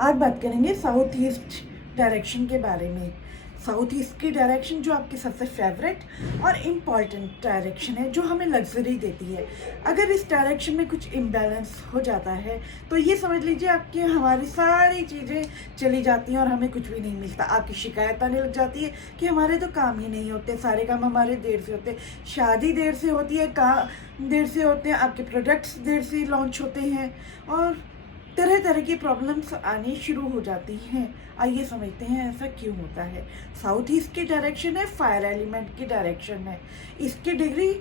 आज बात करेंगे साउथ ईस्ट डायरेक्शन के बारे में। साउथ ईस्ट की डायरेक्शन जो आपकी सबसे फेवरेट और इम्पॉर्टेंट डायरेक्शन है, जो हमें लग्जरी देती है। अगर इस डायरेक्शन में कुछ इम्बैलेंस हो जाता है तो ये समझ लीजिए आपकी हमारी सारी चीज़ें चली जाती हैं और हमें कुछ भी नहीं मिलता। आपकी शिकायत आने लग जाती है कि हमारे तो काम ही नहीं होते, सारे काम हमारे देर से होते, शादी देर से होती है, काम देर से होते हैं, आपके प्रोडक्ट्स देर से लॉन्च होते हैं और तरह तरह की प्रॉब्लम्स आनी शुरू हो जाती हैं। आइए समझते हैं ऐसा क्यों होता है। साउथ ईस्ट की डायरेक्शन है, फायर एलिमेंट की डायरेक्शन है। इसकी डिग्री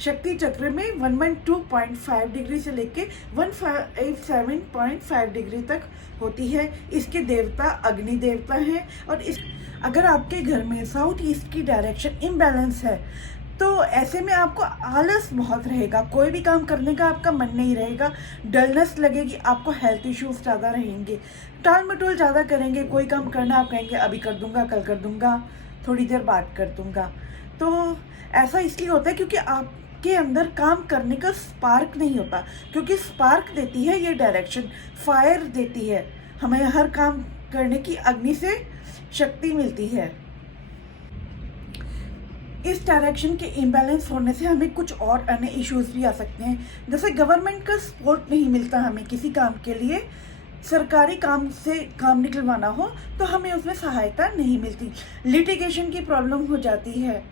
शक्ति चक्र में 112.5 डिग्री से लेके 157.5 डिग्री तक होती है। इसके देवता अग्नि देवता हैं और इस अगर आपके घर में साउथ ईस्ट की डायरेक्शन इम्बैलेंस है तो ऐसे में आपको आलस बहुत रहेगा, कोई भी काम करने का आपका मन नहीं रहेगा, डलनेस लगेगी, आपको हेल्थ इश्यूज ज़्यादा रहेंगे, टाल मटोल ज़्यादा करेंगे। कोई काम करना आप कहेंगे अभी कर दूंगा, कल कर दूंगा, थोड़ी देर बाद कर दूंगा। तो ऐसा इसलिए होता है क्योंकि आपके अंदर काम करने का स्पार्क नहीं होता, क्योंकि स्पार्क देती है ये डायरेक्शन, फायर देती है, हमें हर काम करने की अग्नि से शक्ति मिलती है। इस डायरेक्शन के इम्बैलेंस होने से हमें कुछ और अन्य इश्यूज भी आ सकते हैं, जैसे गवर्नमेंट का सपोर्ट नहीं मिलता हमें किसी काम के लिए, सरकारी काम से काम निकलवाना हो तो हमें उसमें सहायता नहीं मिलती, लिटिगेशन की प्रॉब्लम हो जाती है।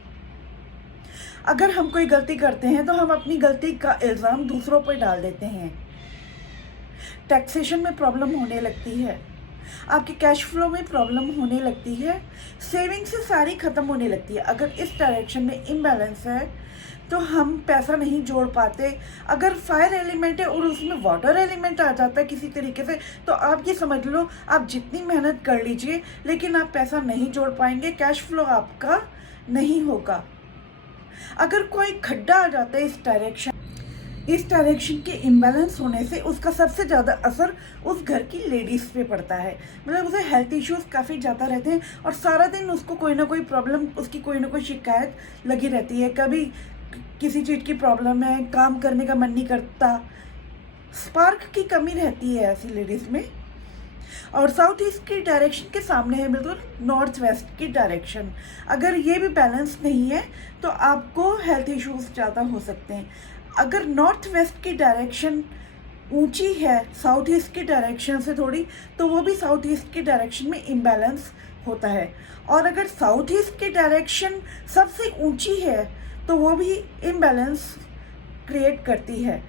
अगर हम कोई गलती करते हैं तो हम अपनी गलती का इल्ज़ाम दूसरों पर डाल देते हैं, टैक्सेशन में प्रॉब्लम होने लगती है, आपके कैश फ्लो में प्रॉब्लम होने लगती है, सेविंग से सारी ख़त्म होने लगती है। अगर इस डायरेक्शन में इम्बैलेंस है तो हम पैसा नहीं जोड़ पाते। अगर फायर एलिमेंट है और उसमें वाटर एलिमेंट आ जाता है किसी तरीके से, तो आप ये समझ लो आप जितनी मेहनत कर लीजिए लेकिन आप पैसा नहीं जोड़ पाएंगे, कैश फ्लो आपका नहीं होगा। अगर कोई खड्डा आ जाता है इस डायरेक्शन के इम्बैलेंस होने से, उसका सबसे ज़्यादा असर उस घर की लेडीज़ पे पड़ता है। मतलब उसे हेल्थ इश्यूज काफ़ी ज़्यादा रहते हैं और सारा दिन उसको कोई ना कोई प्रॉब्लम, उसकी कोई ना कोई शिकायत लगी रहती है। कभी किसी चीज़ की प्रॉब्लम है, काम करने का मन नहीं करता, स्पार्क की कमी रहती है ऐसी लेडीज़ में। और साउथ ईस्ट की डायरेक्शन के सामने है बिल्कुल नॉर्थ वेस्ट की डायरेक्शन। अगर ये भी बैलेंस नहीं है तो आपको हेल्थ इश्यूज ज़्यादा हो सकते हैं। अगर नॉर्थ वेस्ट की डायरेक्शन ऊंची है साउथ ईस्ट की डायरेक्शन से थोड़ी, तो वो भी साउथ ईस्ट की डायरेक्शन में इम्बैलेंस होता है। और अगर साउथ ईस्ट की डायरेक्शन सबसे ऊंची है तो वो भी इम्बैलेंस क्रिएट करती है।